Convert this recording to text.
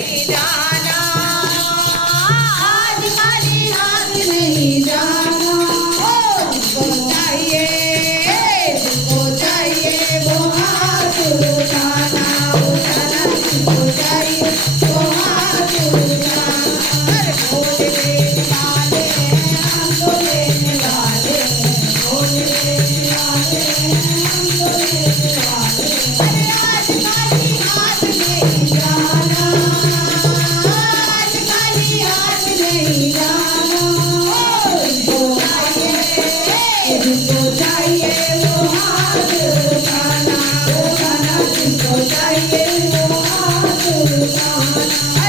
जाना आज खाली हाथ नहीं जाना। जिसको चाहिए वो हाथ उठाना उठाना। जिसको चाहिए वो हाथ उठाना। अरे बोलने वाले हम तो लेने वाले बोलने वाले हम तो लेने वाले। अरे आज खाली हाथ नहीं जाना आज खाली हाथ नहीं जाना। जिसको चाहिए वो हाथ उठाना उठाना। जिसको चाहिए वो हाथ उठाना।